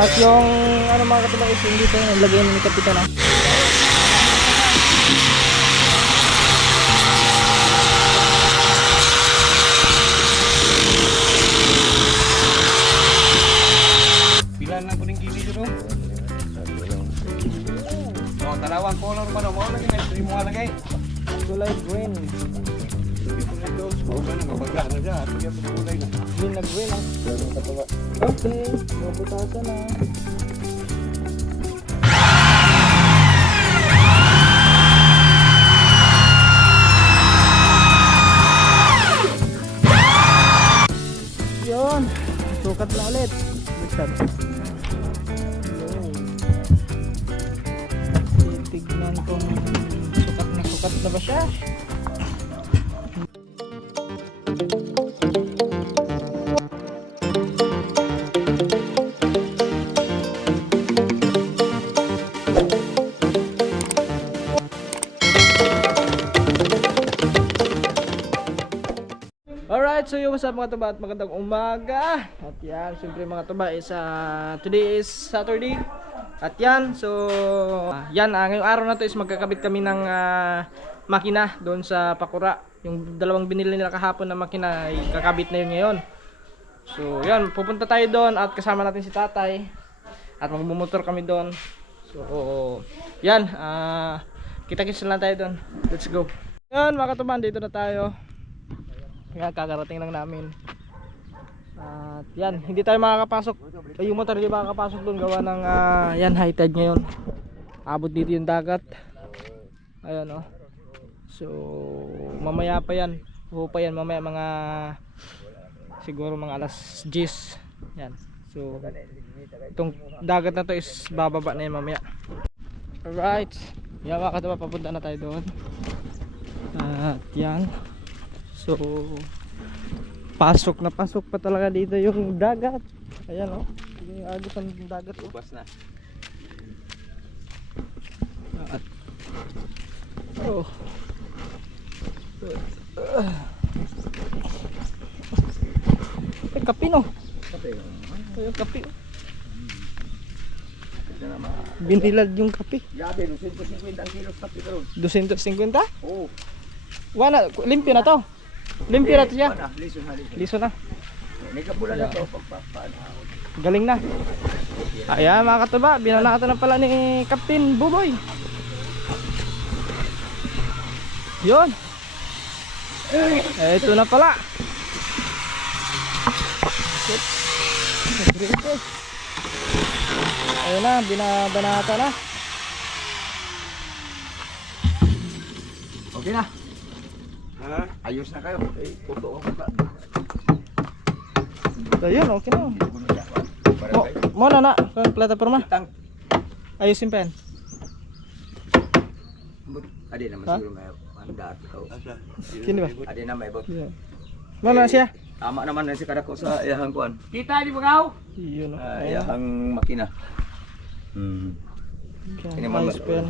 At yung ano mga katuba is yung dito nilagay ni Kapitan na. Bilan lang po ng gili dito. Oh, dalawang color ba no? Mo lagi may mo lagay. Kulay green. Green na green ah. Okay, mabutasan na. Yun, sukat na ulit. Buksan. Titignan kung sukat na ba siya. Alright, so yung what's up mga tuba at magandang umaga. At yan, siyempre mga tuba is today is Saturday. At yan, so yan, ngayong araw na to is magkakabit kami ng makina doon sa Pakura. Yung dalawang binili nila kahapon na makina ay kakabit na yun ngayon. So yan, pupunta tayo doon at kasama natin si tatay. At magmumotor kami doon. So yan, kita-kits lang tayo doon. Let's go. Yan mga katuban, dito na tayo. Kaya kakarating lang namin. At yan, hindi tayo makakapasok. Yung motor hindi makakapasok doon gawa ng yan, high tide ngayon. Abot dito yung dagat. Ayan oh. So mamaya pa yan. Pa yan mamaya mga siguro mga alas 10. Yan. So itong dagat na to is bababa na yan mamaya. Alright. Yan mga katuba, papunta na tayo doon. At yan. So pasok na pasok pa talaga dito yung dagat. Ayan oh, yung agos ng dagat Ubas na. at oh kape no. Yung kape binilad yung kape. Grabe, 250 ang kilos kape karon. 250? Oo. Wala, limpyo na to. Limpyo na to siya. Liso na. May kapula na to. Galing na. Ayan mga katuba, binanatan na pala ni Captain Buboy. Yun. Ito na pala. Ayun na, binabanata na. Okay na. Ha? Ayos na kayo. Eh, puto ako pa. Ayun, okay na. Mo na na, kung plataforma. Ayusin pa yan. Adi naman Ha? siguro may handa ikaw. Kini ba? Adi na may bot. Mo na siya. Tama naman na si kadako sa iyahang kuan. Kita di ba Yun. iyahang makina. Kini man Ayos pa yan.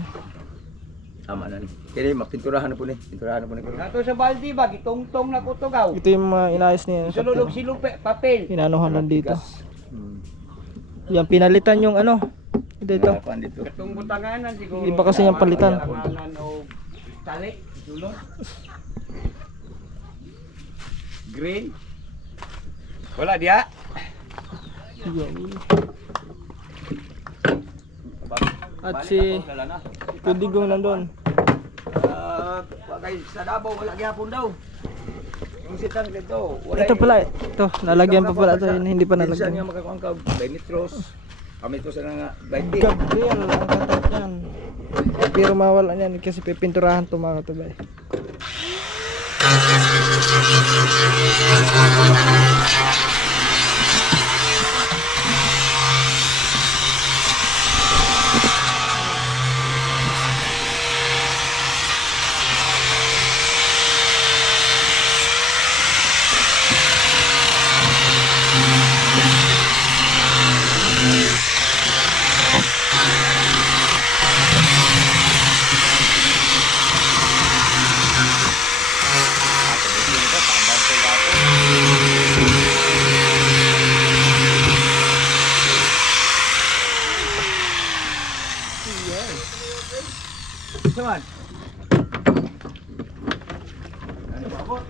Tama na ni. Kini mapinturahan na po ni. Pinturahan na po ni. Ato sa baldi ba gitongtong na kutugaw. Ito yung mga inayos niya. Sululog silupe papel. Inanuhan lang dito. Yan, pinalitan yung ano. Dito. Dito. Katong butanganan siguro. Iba kasi yung palitan. Butanganan o tali sulod. Green. Wala dia. Yun. At si Kudigong nandun. Kay sa Davao wala gyapon daw. Yung sitang dito, wala. Ito pala, ito, nalagyan pa pala ito, hindi pa Minsan nalagyan. nga makakuan ka 20 metros. Kami to sa nga 20. Gabriel, ang katat yan. Pero mawala yan kasi pipinturahan ito mga katubay. abot.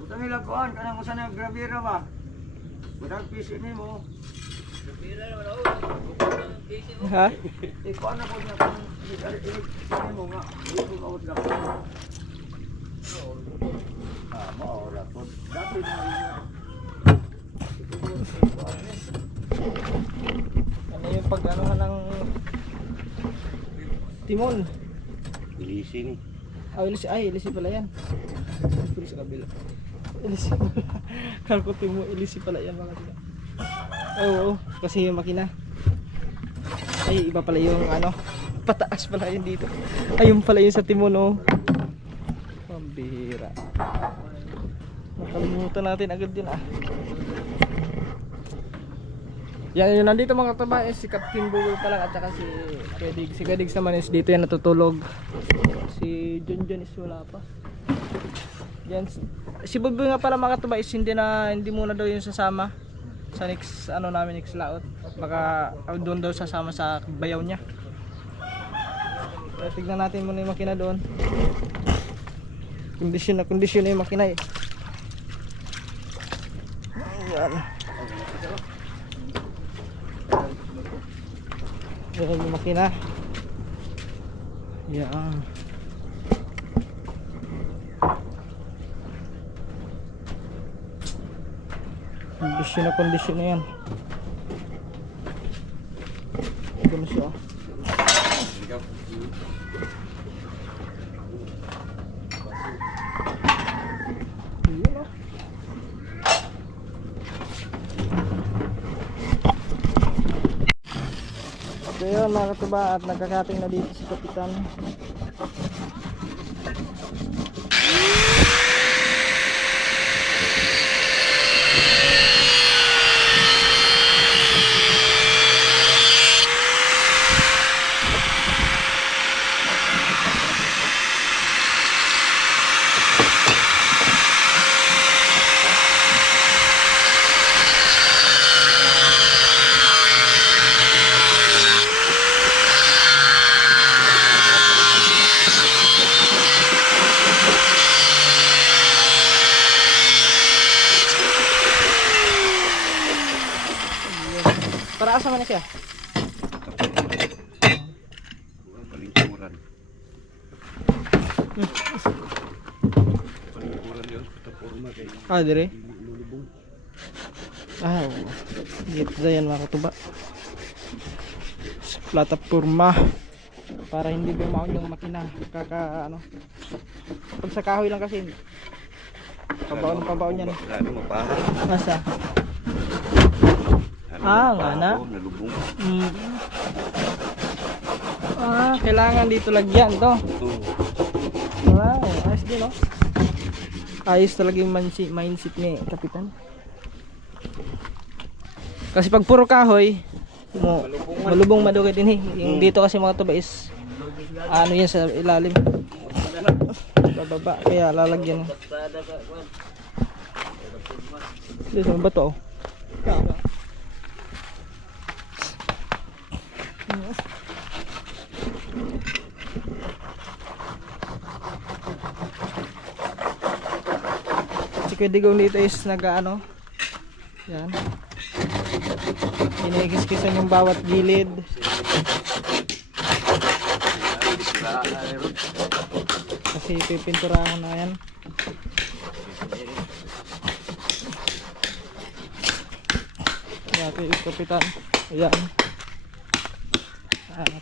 Utang nila kuan kanang usa na gravira ba? Budang PC nimo. Ha? Kuan na ko na kung nimo nga. Ito ka ut ka. Maora po. Dati na Ano yung pag ano ng timon? ilisi ni. Ilisi pala yan. Puro sa kabila. Ilisi pala. Kala ko timon, ilisi pala yan mga tiga. Oo, kasi yung makina. Ay, iba pala yung ano. Pataas pala yun dito. Ayun pala yung sa timon, oh. Pambihira. Nakalimutan natin agad yun, ah. Yan, yun nandito mga katuba si Captain Bugol pa lang at saka si Kedigs. Si Kedigs naman is dito yan natutulog. Si John is wala pa. Yan, si Buboy nga pala mga katuba is hindi muna daw yung sasama sa next ano namin next laot. Baka doon daw sasama sa bayaw niya. So, tignan natin muna yung makina doon. Kondisyon na yung makina eh. Ayan. Ayan yung makina. Ayan. Kondisyon na yan. Ganun siya. Ayan o. So yun mga katuba at nagkakating na dito si Kapitan. Para asa man na siya? Palingkuran. Palingkuran yun. Plataforma kay Dire. lulubong. Oo. Dito yan mga katuba. Plataforma. Para hindi bumaon yung makina. Ano. Pag sa kahoy lang kasi. Pabaon yan. Ano mapahan? Asa? Nga na. Nalubong. Kailangan dito lagyan to. Wow, ayos din, no? Ayos talaga yung mindset ni Kapitan. Kasi pag puro kahoy, malubong madugay din eh. Yung dito kasi mga tuba is ano yan sa ilalim. Bababa, kaya lalagyan. Dito ba to? Si Kuya dito is nag-ano. Yan. Inigis-kisan yung bawat gilid. Kasi pipinturahan na yan. Ito yung Kapitan. Ayan.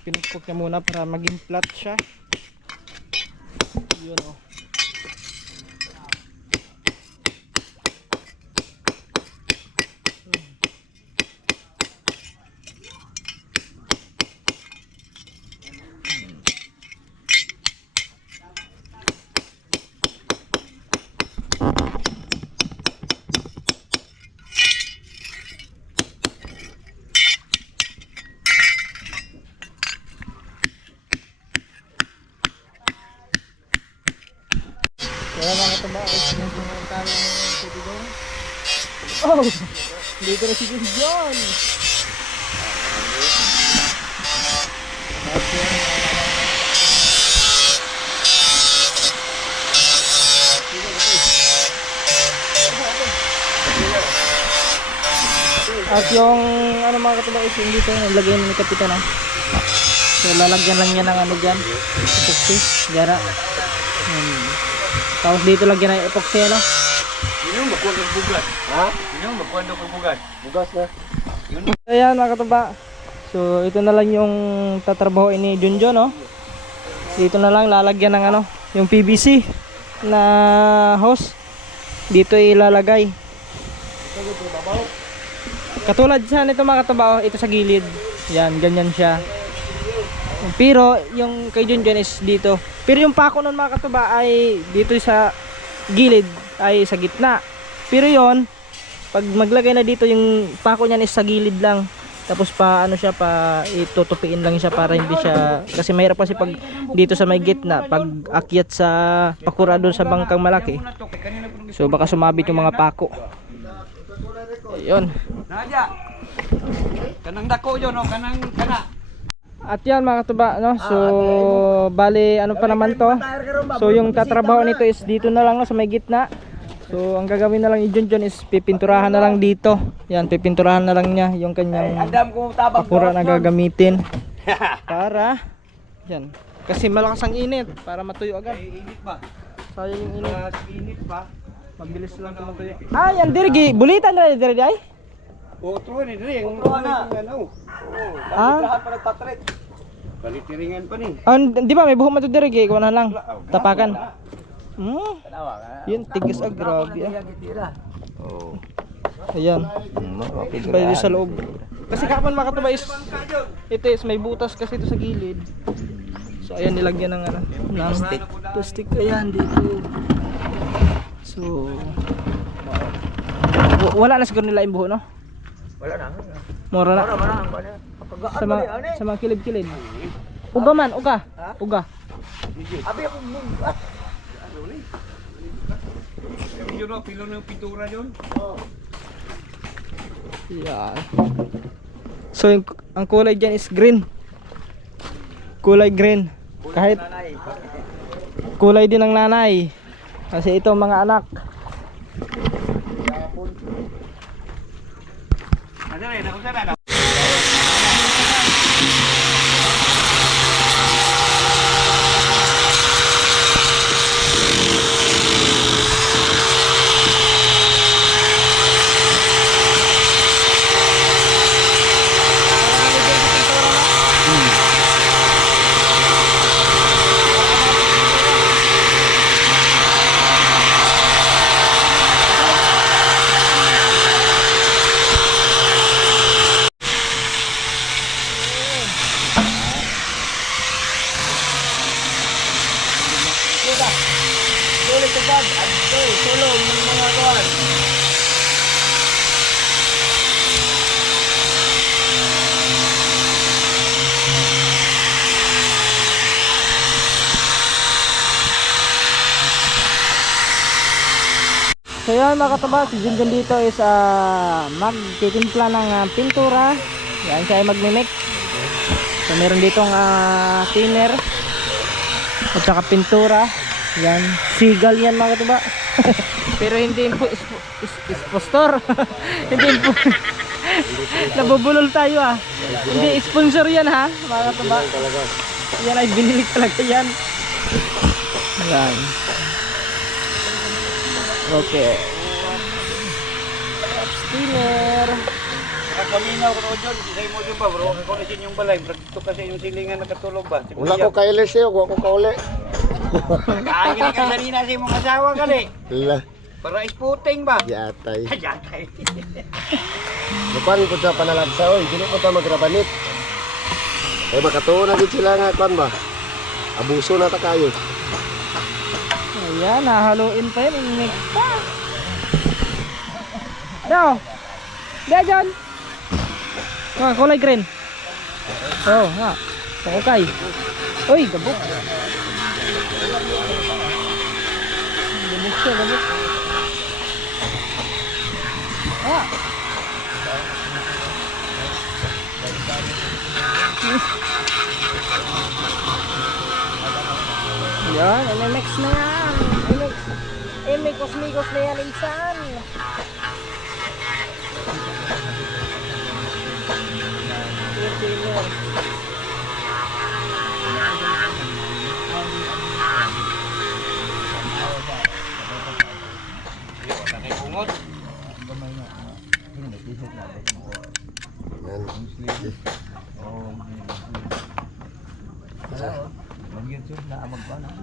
Pinukpok niya muna para maging flat siya. Yun o. Kaya mga tumaas ng kami ng Kuya. Oh! Dito na si John! At yung ano mga katuba is yung dito, nilagay ni Kapitan. So lalagyan lang niya ng ano dyan, epoxy, gara. Tapos dito lagyan ng epoxy, no? Yun yung makuha ng bugas. Ha? Yun yung makuha ng bugas. Bugas na. So ayan mga katuba. So ito na lang yung tatrabaho ni Junjo, no? Dito na lang lalagyan ng ano, yung PVC na hose. Dito ilalagay. Katulad sa nito mga katuba, ito sa gilid. Yan, ganyan siya. Pero yung kay Junjo is dito. Pero yung pako nun mga katuba ay dito sa gilid, ay sa gitna. Pero yon, pag maglagay na dito yung pako niyan is sa gilid lang. Tapos pa ano siya, pa itutupiin lang siya para hindi siya, kasi mahirap kasi pag dito sa may gitna, pag akyat sa pakura doon sa bangkang malaki. So baka sumabit yung mga pako. Ayun. Nadya. Kanang dako yun, no? Kanang kana. At yan mga katuba, no? So bali ano pa naman to. So yung tatrabaho nito is dito na lang, no, sa may gitna. So ang gagawin na lang ni Junjon is pipinturahan na lang dito. Yan, pipinturahan na lang niya yung kanyang pakura na gagamitin. Para yan. Kasi malakas ang init, para matuyo agad. Init ba? Sayang yung init. Init pa. Mabilis lang ito matuyo. Ah, yan dirigi, bulitan na dirigi ay. O tuwa ni dire, yung ano. Ah, pa nagpatret. Balitiringan pa ni. di ba may buhok man to dirigi, ikaw na lang. Tapakan. Yun, tigas grabe ah. Oh. Ayan. Pwede sa loob. Kasi kapan makatuba is ito is may butas kasi ito sa gilid. So ayan, nilagyan ng ano, ng plastic. Ayan dito. So wala na siguro nila yung buho, no? Wala na. Mura na. Sa mga kilid-kilid. Uga man, uga. Uga. Abi ako Yun no, pilo ng pintura yun. Yan. So ang kulay dyan is green. Kulay green. Kahit kulay din ng nanay. Kasi ito mga anak. Ano na, nakunta na. So yan mga katuba, si Junjon dito is magtitimpla ng pintura. Yan siya ay magmimix. So meron ditong thinner at saka pintura. Yan, sigal yan mga katuba. Pero hindi impostor. Hindi impostor. Nabubulol tayo Hindi sponsor yan mga katuba. Yan ay binili talaga yan. Yan. Okay. Steamer. Nakaminaw ko doon, say mo dyan ba bro? Ako na yung balay, ito kasi yung silingan nakatulog ba? Wala ko kailis sa'yo, wala ko kauli. Kaagin ka kanina sa mong asawa gali. Wala. Para isputing ba? Yatay. Yatay. Lupan ko sa panalagsa, oy. Dili ko ta magrabanit. Eh, makatuon na din sila nga, kwan ba? Abuso na ta kayo. Ayan, nahaluin pa yun. Imig pa. Ano? Diyan dyan. Kulay green. Oo, nga. Okay. Uy, gabok. Gabok siya, gabok. Yan, MMX na yan. Mikos-mikos na yan, insan.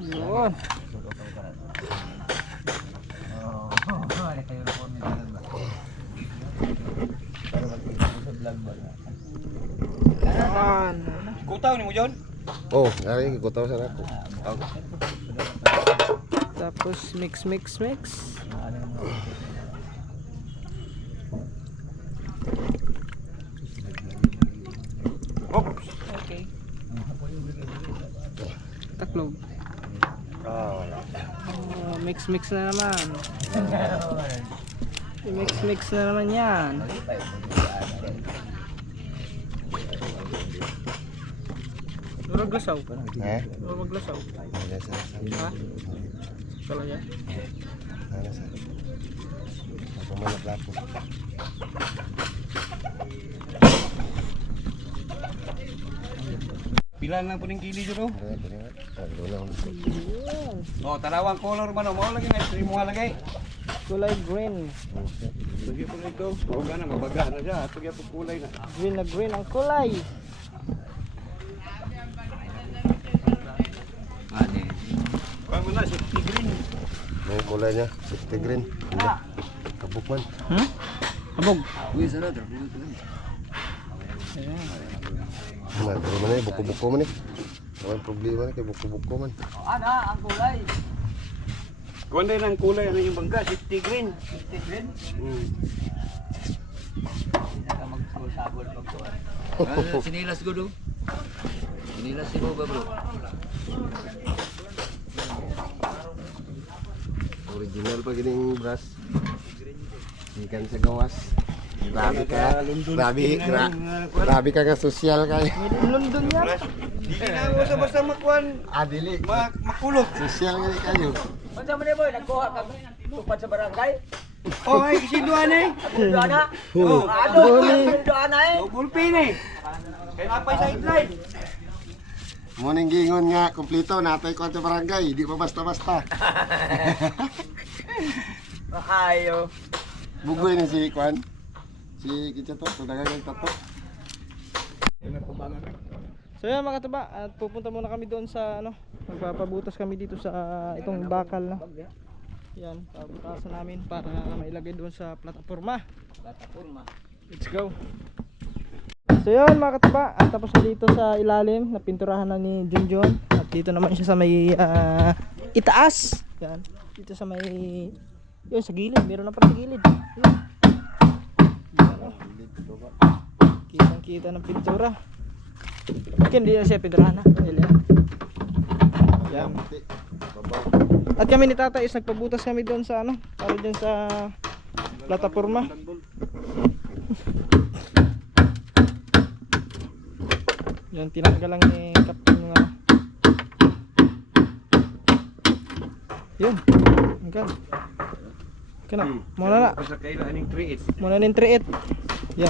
Yun. Yan. Kutaw ni mo John. Oh, nari ko taw sa nako. Tapos mix. Oops. Okay. Taklog. Oh. Mix na naman. Mix na naman yan. Durog lasaw. Eh? Durog lasaw. Wala sa. Ha? Salaya. Wala sa. Ako man plato. Pila lang po ng kili dito. Wala. Oh, talawang color man mo lagi na stream mo lagi. Kulay green. Lagi po nito. Oh, gana mabaga na siya. Ato gyud kulay na. Green na green ang kulay. Kuha mo na si green. May kulay niya, safety green. Kabuk man. Abog. Man, pero man buko-buko man eh. Walang problema na kay buko-buko man. Kuha din ang kulay ano yung bangka, si green. Sinilas ko do. Sinilas si Boba bro. Original pa gining brush. Ikan sa gawas. Grabe ka. Grabe ka nga social ka. Made in London yan. Di na ako sa basta makuan. Adili. Makulot. Social nga ni kayo. Unsa man boy nagkuha ka tupad sa barangay? Oh, ay kisinduan eh. Doana? Oh, Doana eh. bulpin eh. Kaya napay sa headline. Morning gingon nga kompleto natay ko sa barangay, di pa basta-basta. Ayo. Bugoy ni si Kwan. Si Kitsa to, tudagang tato. So yan mga katuba, at pupunta muna kami doon sa ano, magpapabutas kami dito sa itong bakal na. Yan, pabutasan namin para mailagay doon sa plataforma. Let's go. So yun mga katuba, at tapos na dito sa ilalim, napinturahan na ni Junjun. At dito naman siya sa may itaas. Yan, dito sa may, yun sa gilid, meron na pala sa gilid. Yun. Kitang kita ng pintura. Hindi na siya pinturahan na. Yan. At kami ni Tata is nagpabutas kami doon sa ano, para dyan sa plataforma. Yan, tinanggal lang ni Captain yung ano. Yun. Hanggang. Kana, muna na. Sa kailangan ng 3-8. Muna ng 3-8. Yan.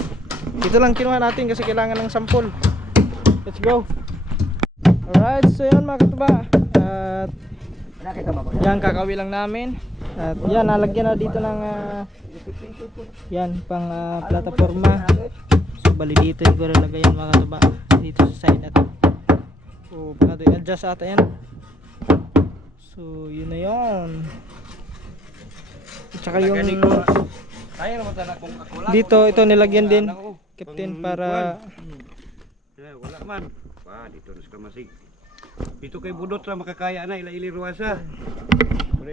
Ito lang kinuha natin kasi kailangan ng sample. Let's go. Alright, so yan mga katuba. At yan, kakawi lang namin. At yan, nalagyan na dito ng yan, pang plataforma. So bali dito yung gura lagay yan mga katuba. Dito sa side natin. So baka doon adjust ata yan. So yun na yun. At saka yung Kaya naman talaga kung ako lang. dito, ito nilagyan din Captain para wala man. Dito na sa masig. Dito kay budot lang makakaya na ila-ili ruwasa.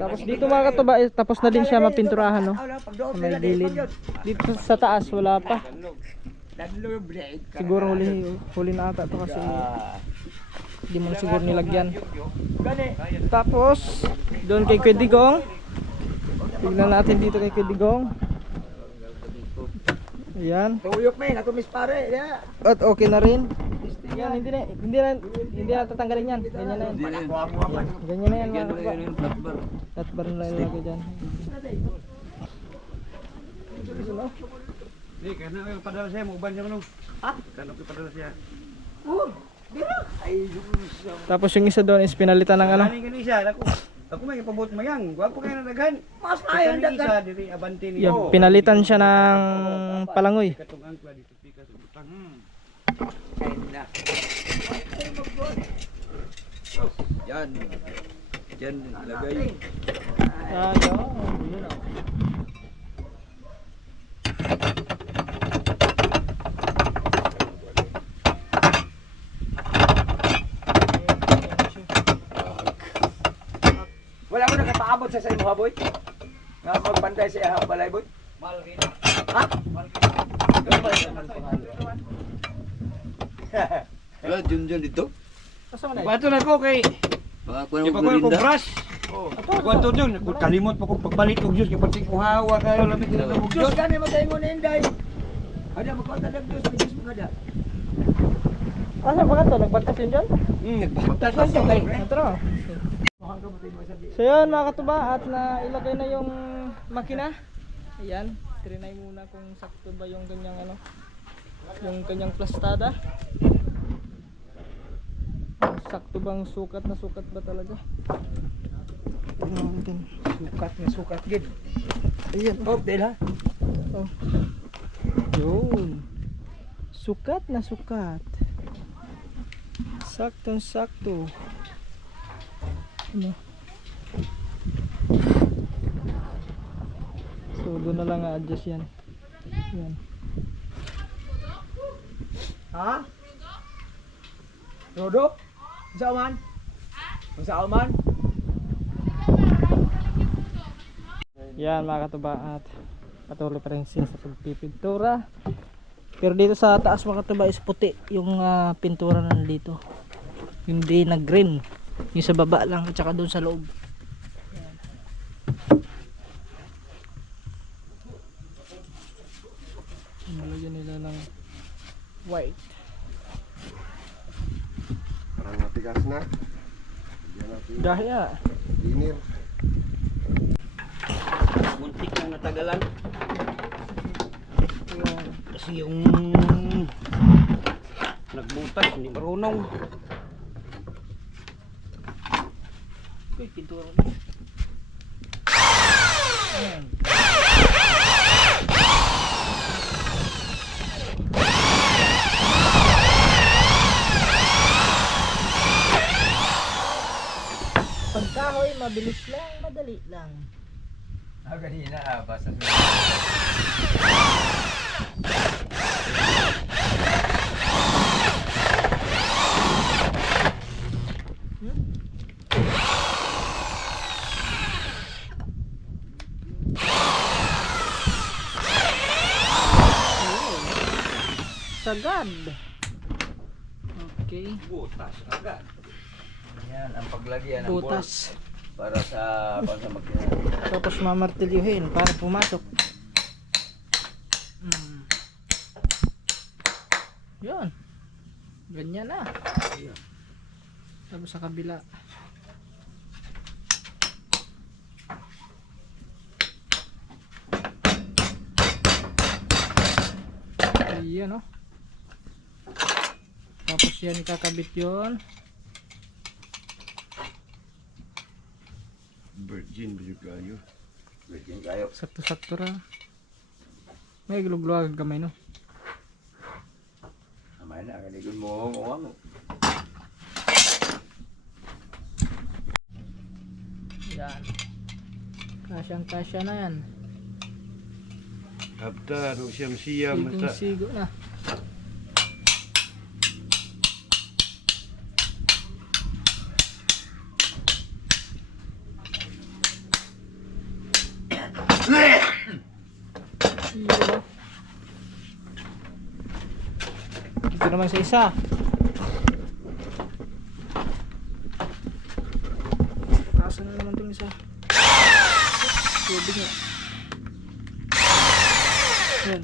tapos dito mga katuba, tapos na din siya mapinturahan no. Sa may gilid. Dito sa taas wala pa. Siguro huli na ata to kasi hindi mo siguro nilagyan. Tapos doon kay Kudigong. Tignan natin dito kay Kudigong. Ayan. Tuyok men, ako mis pare. At okay na rin. Yan, hindi na tatanggalin yan. Ganyan na yan. Ganyan na yan mga katuba. Flat bar na ilalagay dyan. Di, kana yung padala siya, muban siya ano. Ha? Kana yung padala siya. Tapos yung isa doon is pinalitan ng ano. Ani siya, ako may ipabot mayang. Gwapo kayo na daghan. Mas ayon Isa diri abante ni. Yan, pinalitan siya ng palangoy. Katong angkla dito pika sa butang. Yan. Diyan lagay. Tayo. Yun oh. Wala mo nakapaabot sa imo ha boy. Nga magbantay siya ha balay boy. Ha? Wala, Junjun dito. Asa man ay? Bato na ko kay Baka ko di pa ko yung brush. Oh. Kwanto dun, kung kalimot pa ko pagbalik og Diyos kay pati ko hawa kayo lamig na og Diyos Diyos. gani matay mo na inday. Ada magkonta dag Diyos, may Diyos mo kada. Asa ba ka to? Nagbagtas yun dyan? Nagbagtas lang siya kay. Ito na. So yun mga katuba, at nailagay na yung makina. Ayan, trinay muna kung sakto ba yung kanyang ano, yung kanyang plastada. Sakto bang sukat na sukat ba talaga? Tingnan natin. Sukat gid. Ayan. Oh, dahil ha. Oh. Yun. Sukat na sukat. Saktong sakto. Ano? So doon na lang a-adjust yan. Yan. Ha? Rodo? Saan man? Saan man? Yan mga katuba, at patuloy pa rin siya sa pagpipintura. Pero dito sa taas mga katuba is puti yung pintura na nandito. Hindi na green. Yung sa baba lang at saka doon sa loob. Yan. Nalagyan nila ng white. Parang matigas na. Yan natin. Dahya. Dinner. Muntik lang natagalan. Yan. Kasi yung nagbutas, hindi marunong. Uy, pintura na. Ayan. Pagkahoy, mabilis lang, madali lang. Ah, ganina basta. Sagad. Okay. Butas agad. Yan ang paglagyan ng bolt Butas. para sa makina. Tapos mamartilyuhin para pumasok. Yun. Ganyan na. Tapos sa kabila. Ayan o. Tapos yan ikakabit yun. Virgin kayo. Virgin kayo. Sakto-sakto ra. May glugluag kamay no. Amay na kanigon mo ano. Yan. Kasyang kasya na yan. Abta, no siyam-siyam. Sigong sigo na. Ito naman sa isa. Kaso na naman itong isa. Tubig nga. Yan.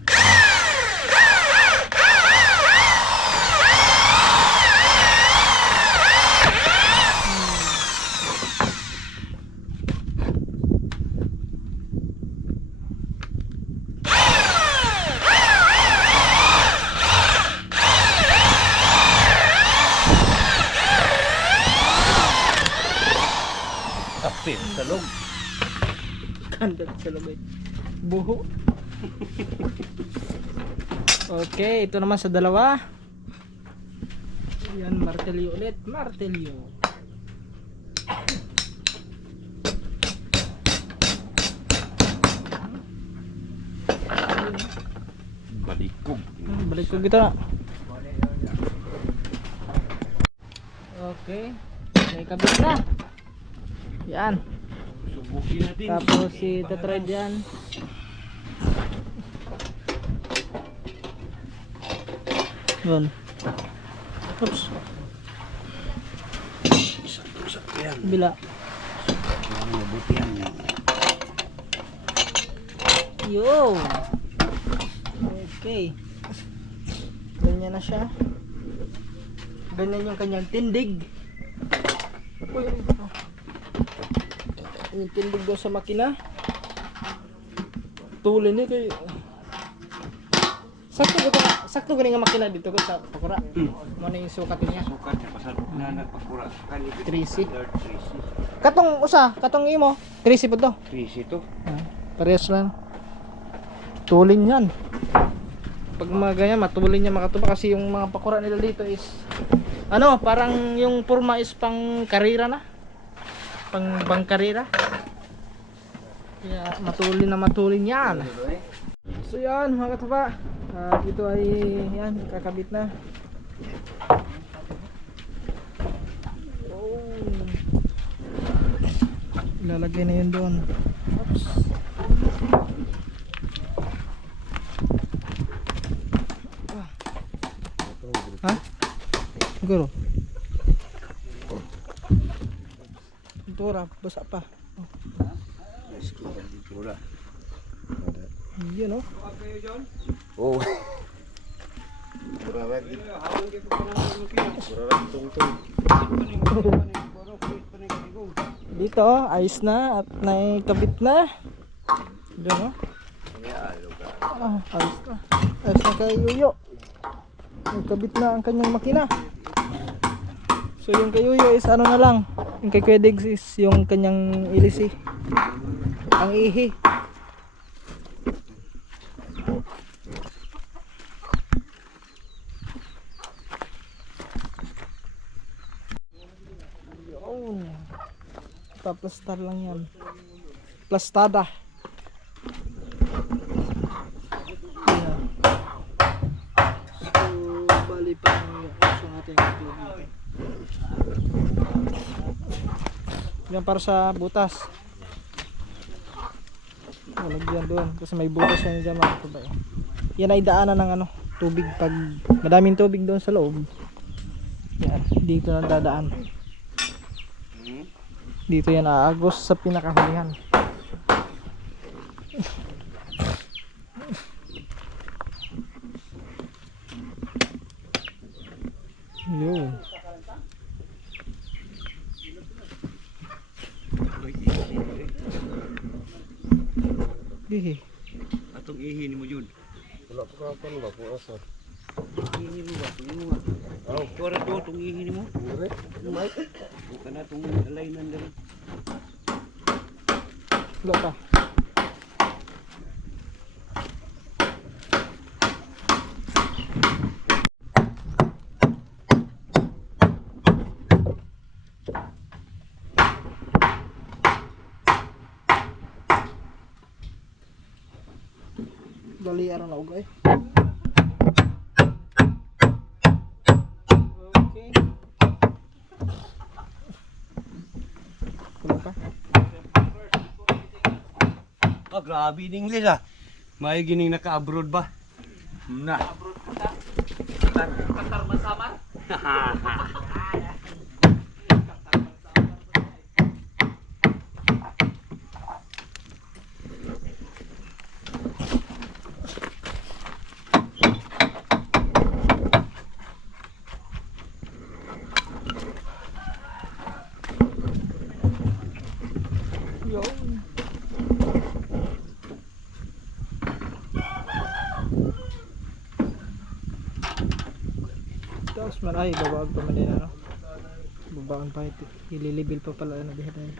Kapit sa loob. Kandat sa lubay. Buho. Okay, ito naman sa dalawa. Yan, martelyo ulit. Martelyo. Kusog kita na. Okay. May kabit na. Yan. Subukin natin. Tapos si tatry dyan. Yun. Oops. Sakto yan. Bila. Mabuti yan. Yo. Okay. Ganyan na siya. Ganyan yung kanyang tindig. Uy, yung tindig doon sa makina. Tulin niya kay sakto gani nga makina dito ko sa pakura. Mo na yung sukat niya. Sukat niya pasal na nagpakura. 30. 30. Katong imo, 30 po to. 30 to. Parehas lang. Tulin yan. Pag mga ganyan, matulin niya makatuba kasi yung mga pakura nila dito is ano, parang yung purma is pang karira na. Pang bangkarira. Kaya matulin yan. So yan mga katuba. Dito ay yan, kakabit na. Oh. Ilalagay na yun doon. Oops. Ha? Siguro. Ito ra, basa pa. Wala. Yun oh. Oh. Burawag. Burawag tungtong. Dito, ayos na at naikabit na. Diyan oh. Ayos na. Ayos na kay Yuyo. Nagkabit na ang kanyang makina. So yung kay Yuyo is ano na lang. Yung kay Kuya Diggs is yung kanyang ilisi. Ang ihi. Yun. Paplastar lang yan. Plastada. Ayan. So bali pa ang ating tubig. Yan para sa butas. Lagyan doon kasi may butas yan dyan mga kabay. Yan ay daanan ng ano, tubig pag madaming tubig doon sa loob. Yan, dito na dadaan. Dito yan aagos sa pinakahulihan. Yo. Bihi. Atong ihi ni mo yun. Wala pa ka ba po asa. Ihi mo ba? Tingin mo ba? Oh, kuwara to itong ihi ni mo. Dire. Lumay. Bukan na itong alainan dali. Wala pa. Dali araw na ugay. Okay. Wala pa. Ah, grabe in English ah. May gining naka-abroad ba? Na. Abroad ka? Qatar masamar? Yun. Tapos man ay babawag pa man din ano. Babaan pa ito. Ililibil pa pala na diha tayo.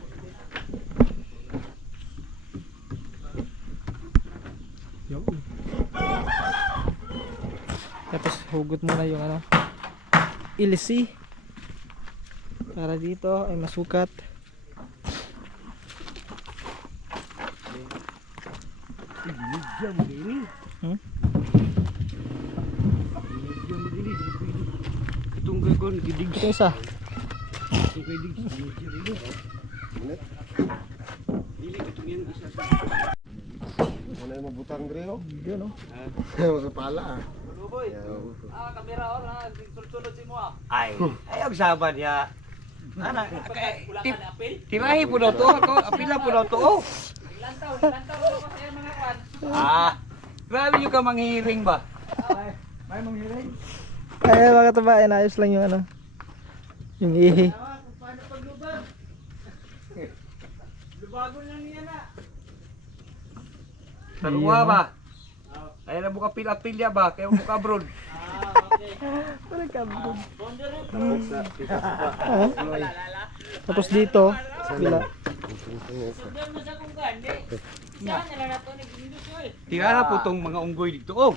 Yun. Tapos hugot mo na yung ano. Ilisi. Para dito ay masukat. Jam ini. kon gidig. Ito yung isa. Gidig. Dili katong yan isa sa. Ano yung mabutang dre oh? Yun, no? Sa pala ah. Ay, ayaw saban ya. Ana, tirahi po daw to, ako apila po daw to. Oh. Grabe yung ka manghiring ba? May manghiring. Ay, mga tabain, ayos lang yung ano. Yung ihi. Taluwa ba? Ay na buka pila-pilya ba? Kaya buka abroad. Wala ka, bro. Tapos dito, bila. Tira na po tong mga unggoy dito. Oh.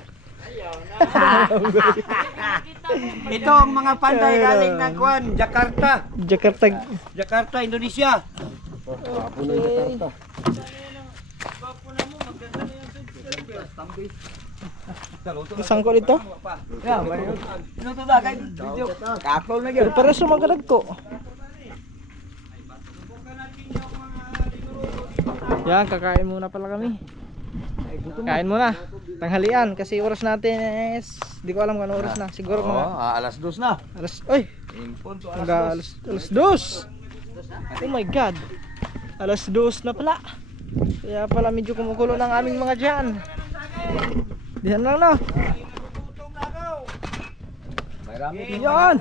Ito ang mga panday galing ng Kuan, Jakarta. Jakarta. Jakarta, Indonesia. Apo ng Jakarta. Isang ko dito. Ya, may. Ano to da kay video. Kakol na gyud. Pero sa mga ko. Yan, kakain muna pala kami. Kain muna. Tanghalian kasi oras natin is di ko alam kung ano oras na. Siguro mga alas 2 na. alas, oy, Impon to alas 2. Oh my god. Alas 2 na pala. Kaya pala medyo kumukulo ng aming mga dyan. Diyan lang no. Yan.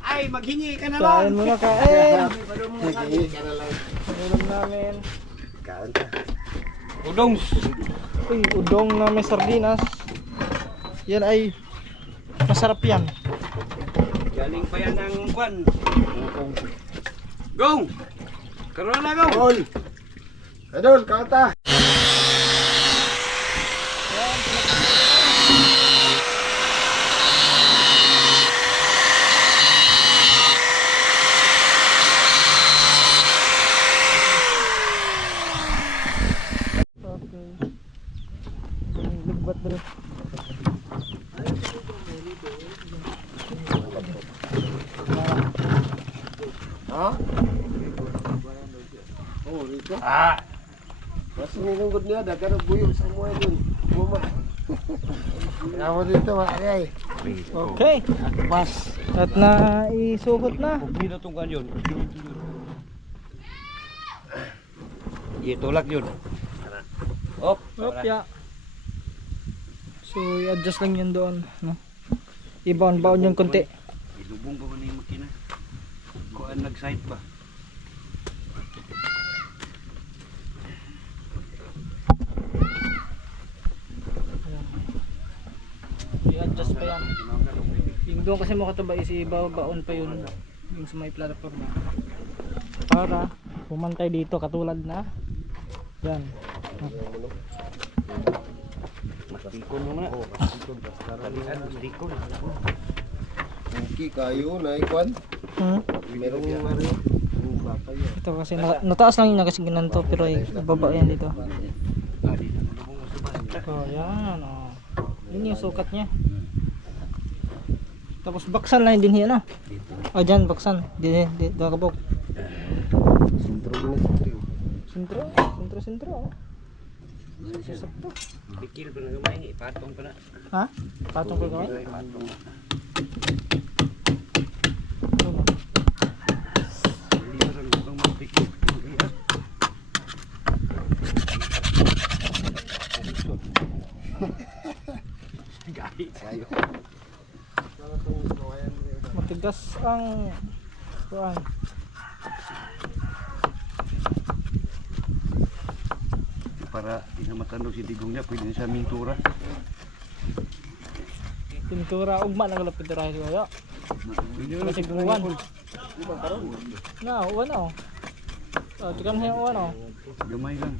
Ay, maghingi ka na Kain lang. muna, kain. Nagiging ka na lang. Ulam namin. Kain ka. Udong. Uy, udong na may sardinas. Yan ay masarap yan. Galing pa yan ng Kuan. Gong! Karoon na gong! Idol! Idol, kata! Okay. Lugbat bro. Ha? Oh, rito. Ah! Mas nilunggod niya, dagan ang buyo sa mga dun. Buma. Kamo dito, makakay. Okay. Pas. At na isuhot na. Dito itong Kuan yun. Itulak yun. Op! Op, ya. So, i-adjust lang yun doon, no? Ibaon-baon yung konti. Ilubong pa ba na yung makina? Kuan nag-site ba? I-adjust pa yan. Yung doon kasi makataba is ibaon pa yun. Yung sa may platform na. Para pumantay dito katulad na. Yan. Mastikon mo na. Talian, mastikon. Mungki kayo na ikwan. Merong ano. Bakay. Ito kasi nataas lang yung kasi ginanto pero ibaba yan dito. Oh, yan. Oh. Yun yung sukat niya. Tapos baksan lang din yan, ah. Oh, dyan, baksan. Dito kabok. Sintro na sintro. Sentro. Oh. Sakto. Pikil pa na gamay, ipatong pa na. Ha? Patong ko gawin? Ipatong. Hindi pa rin bukang magpikil. Gahit sa'yo. Matigas ang kuan. Para di na matandog si Digong niya, pwede na siya mintura. Pintura ugma nang lapit dira sa kaya. Kasi buwan. Na, uwan oh. Oh, tikan siya uwan oh. Gamay lang.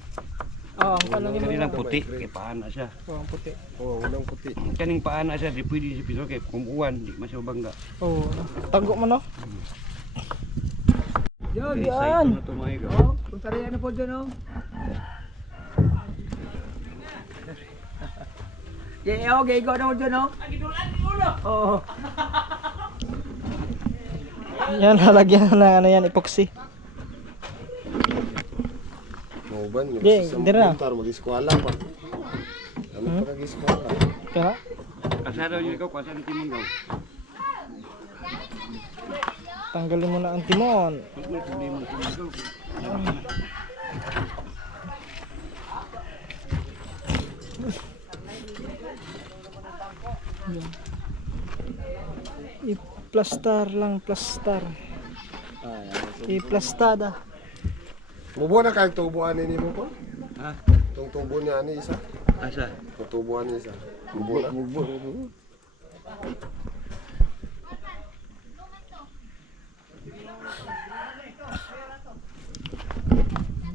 Oh, ang kanan nimo. Kanilang puti, kay paana siya. Oh, ang puti. Oh, unang puti. Kaning paana siya, di pwede siya piso kay kumuwan, di masya bangga. Oh, tago mo no. Yo, Yan. oh, punta rin ano po dyan, oh. Yeah, okay, go na mo dyan, oh. Agidulan ni ulo. Oo. Yan, lalagyan na ano yan, epoxy. Mauban, Di, dira. mag-eskwala pa. Kami pa nag-eskwala. Kaya, Asa daw yun ikaw, asa ng timon daw. tanggalin mo na ang timon. I-plastar lang, plastar. I-plastada. Mubo na kayong tubuan ni mo po? Ha? Itong tubo niya ni isa? Asa? Itong tubuan ni isa? Mubo na? Mubo.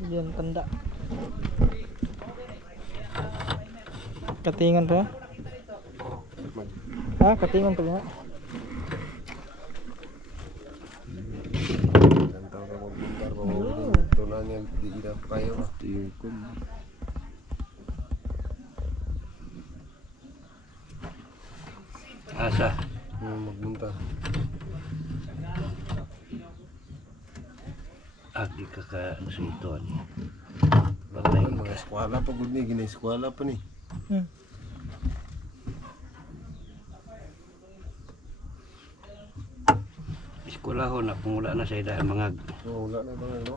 Yan, tanda. Katingan pa. Ha, katingan pa nga. Gantaw na magbundar pa mo. Ito na niya, di ina kayo. Tingkon. Asa? Magbuntar. Agi ka ka suiton. Mga eskwala pa gud ni, gina-eskwala pa ni. Hmm. Eskwalahon na kung wala na sa ida mga Wala na ba no?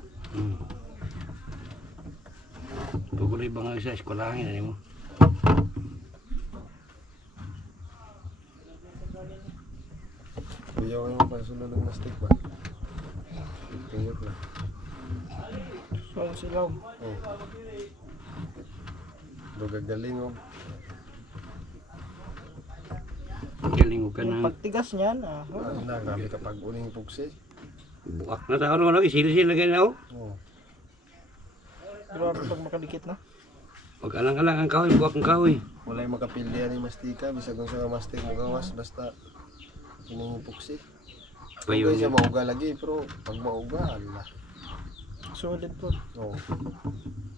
Pagulay bangag sa eskwalahan yan mo. Kuya kayo pa sunod ng mastik ba? Kuya ko. So, silaw. Oh. Gagaling oh. Galing ka Yung ng pagtigas niyan, ah. Ano na, grabe kapag uling pugsi. buwak na tao naman. Isil-sil lagay na ako. Oh. Grabe pag makadikit na. Huwag alang-alang ang kahoy, buwak ang kahoy. Walay makapilya ni mastika, bisag kung sa mastik mo gawas, basta kining pugsi. Payo Hindi siya niya. mauga lagi, pero pag mauga, ala. Solid po. Oh.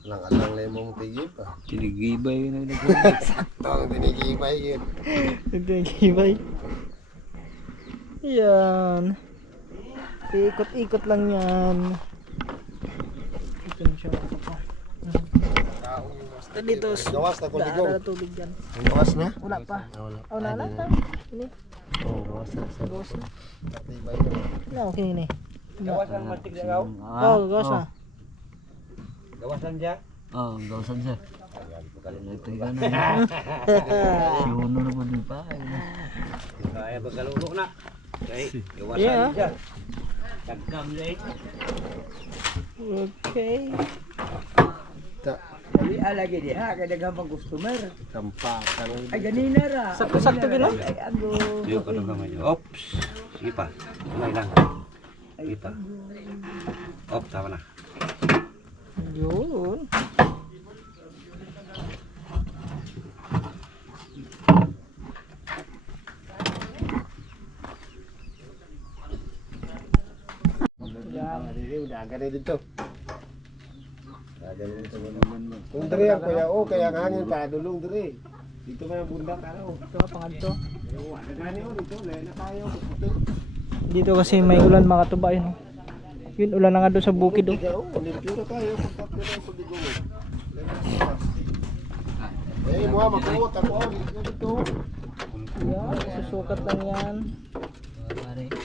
Lang-alang lemong tigip ah. Tinigibay na ito. Ito ang tinigipay yun. Nagkagibay. Yan. Ikot-ikot lang yan. Ito na siya. Dito. Gawas na kuligong. Daan na tubig dyan. Ang gawas na? Wala pa. Wala. Oh, nala pa. Ini. Oh, gawas na. Gawas na. Katibay. Na, okay ni. Gawasan matik na gaw. Oh, gawas na. Gawasan siya. Oh, gawasan siya. Ito ka na. Siuno na po din pa. Kaya pagkalulok na. Okay, gawasan Yeah. siya. Tagkam na eh. Okay. Ta. Dali alagi di ha kay daghang pang customer. Tampakan. Ay ganina ra. Sakto-sakto gina. Ay ago. Diyo ka nung kamay. Oops. Sige pa. Kamay lang. Sige pa. Op, tama na. Yun. Dagan na dito. Dagan na dito. Kung diri ang kuya, oh, kaya ang hangin pa, dulong diri. Dito may bundak, ano. Ito pangadto. Dagani oh, dito, layo na tayo. Dito kasi may ulan mga tuba yun. Oh. Yun ulan na nga doon sa bukid oh. Oh, limpyo na tayo. Pagkakira ang pagdigong. Eh, mga makuot ako. Dito. Yan, susukat lang yan.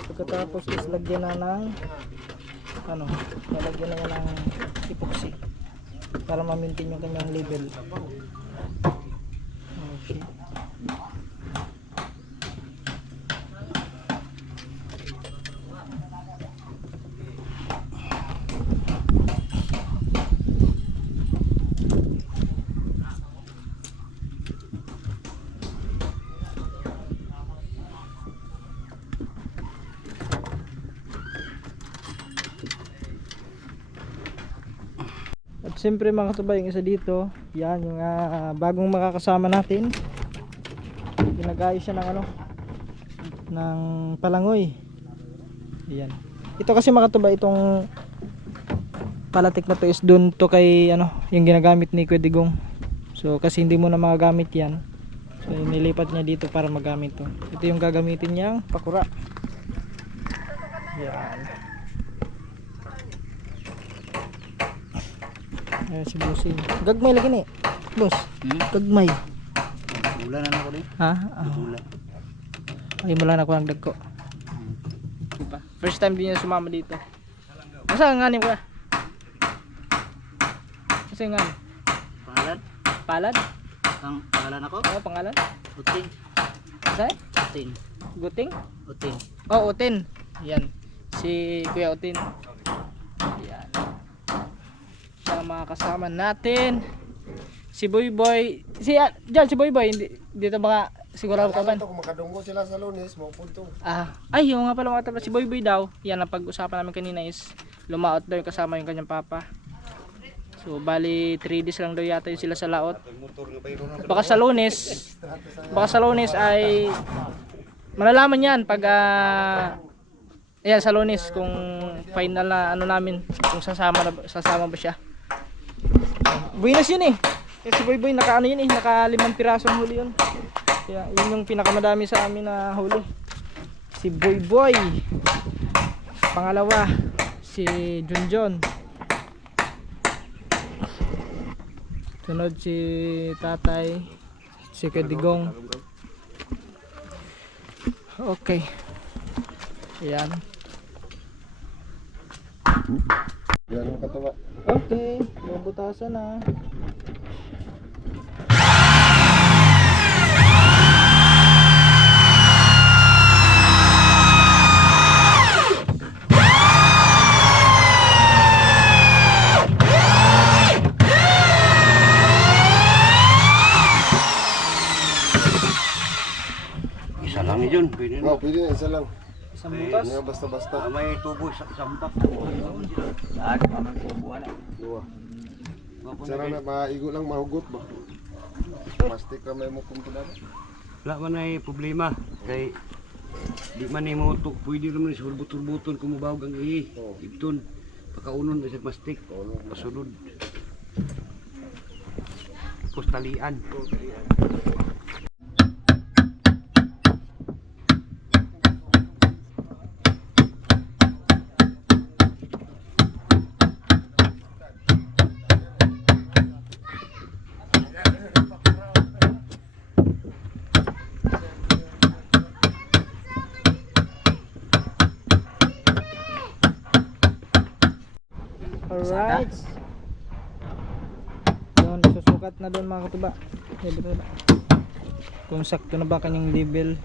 Pagkatapos is lagyan na ng ano, lalagyan na yan ng epoxy para ma-maintain yung kanyang level. Okay. At siyempre mga katubay, yung isa dito, yan yung bagong makakasama natin. Ginagayos siya ng ano, ng palangoy. Yan. Ito kasi mga katubay, itong palatik na to is dun to kay ano, yung ginagamit ni Kuya Digong. So kasi hindi mo na magagamit yan. So nilipat niya dito para magamit to. Ito yung gagamitin niyang pakura. Yan. Ayan si Bossing. Gagmay lagi ni. Boss. Gagmay. Ulan na ako din. Ha? Ulan. Ay mula na ako nagdagko. First time din niya sumama dito. Masa nga ni ko? Masa nga ni? Pangalan? Palad? Pangalan ako? Oo, pangalan? Uting. Masa? Uting. Guting? Uting. Oh, Utin. Yan. Si Kuya Utin. Yan. Siya mga kasama natin. Si Boy Boy. Diyan si Boy Boy. Dito ba sigurado ka ba? Kung makadunggo sila sa Lunes, mapunto. Ay, yung nga pala mga taba. Si Boy Boy daw. Yan ang pag-usapan namin kanina is lumaot daw yung kasama yung kanyang papa. So, bali 3 days lang daw yata yung sila sa laot. Baka sa Lunes ay malalaman yan pag ayan sa Lunes kung final na ano namin kung sasama ba siya. Buenas yun eh. Si Boy Boy naka ano yun eh, naka 5 pirasong huli yun. Kaya yun yung pinakamadami sa amin na huli. Si Boy Boy. Pangalawa si Junjon. Sunod si Tatay, si Kadigong. Okay. Ayan. Yan ang katawa. Okay, mabutasan na. Isa lang yun, pwede na. Pwede na, isa lang. Isang butas. Nga basta-basta. May tubo sa sampak. Saan? Mamang kubuan na. Dua. Sana na maigo lang mahugot ba? Plastic ka may mo kumpulan. Wala man ay problema. Kay di man ay motok. Pwede naman sa buton-buton kumubawag ang ihi. Ibton. Pakaunon sa plastic. Pasunod. Postalian. Alright. Yun, susukat na doon mga katuba. Kung sakto na ba kanyang level.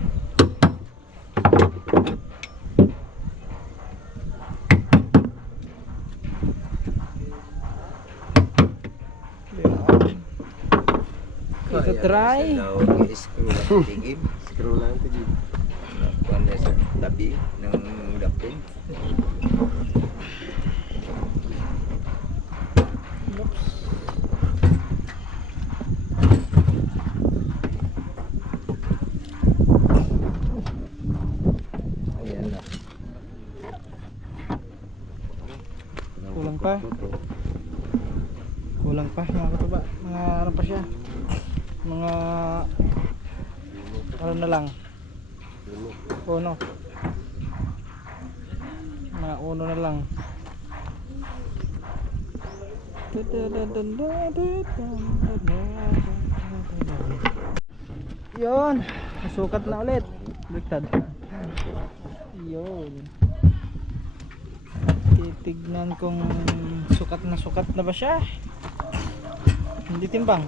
Ito try. Screw lang tigib. Kuan sa tabi ng dapin. Ayan na. Kulang pa. Kulang pa mga katuba. Mga ano pa siya. Mga ano na lang. Uno. Mga uno na lang. Yun. Sukat na ulit. Baliktad. Yun. Titignan kung sukat na ba siya. Hindi timbang.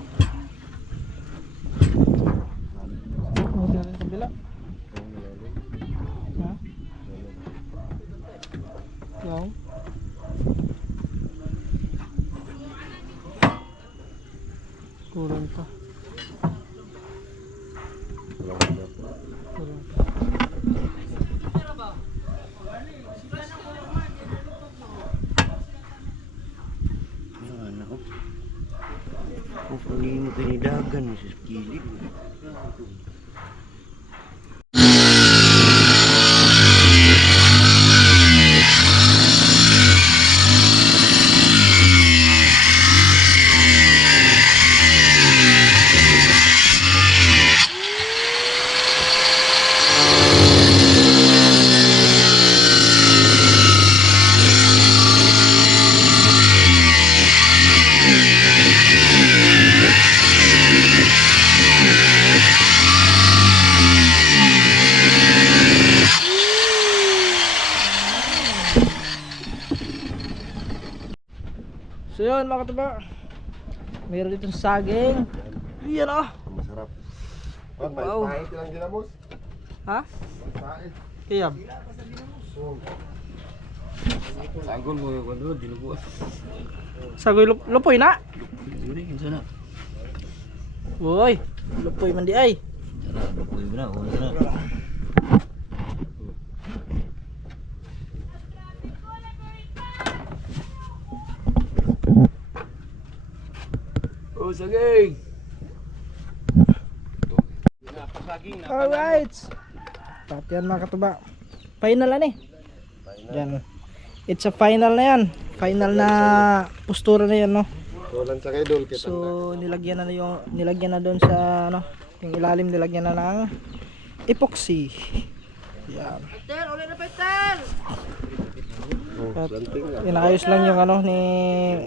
Hindi na rin kabila. Ha? Yaw. Kulang pa. Kulang pa. Kung hindi mo pinidagan sa kilid. So yun mga katuba, meron ditong saging. Yan oh. Masarap. Kwan, may Wow. pahit lang ginamos. Ha? May pahit. Kiyam. Sagol mo yung ano, dinuguan. Sagoy lupoy na. Yun eh, sana. Uy, lupoy man di ay. Sana, lupoy mo na. Oo, sana. Oh, saging! Alright. At yan mga katuba. Final na eh. Yan. It's a final na yan. Final na postura na yan no. Tulan sa kaidol kita. So nilagyan na doon sa ano, yung ilalim nilagyan na ng epoxy. Yan. At inayos lang yung ano ni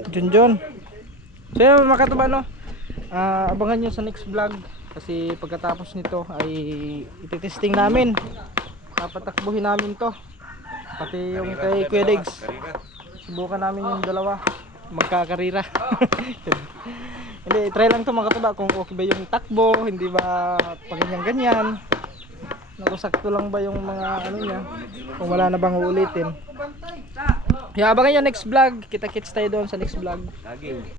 Junjun. So yun mga katuba no. Abangan nyo sa next vlog kasi pagkatapos nito ay ititesting namin. Papatakbuhin namin to. Pati yung kay Kuya Diggs. Subukan namin yung dalawa magkakarira. Hindi, try lang to mga katuba kung okay ba yung takbo, hindi ba paganyan-ganyan. Naku, sakto lang ba yung mga ano niya. Kung wala na bang uulitin. Kaya abangan nyo next vlog. Kita-kits tayo doon sa next vlog.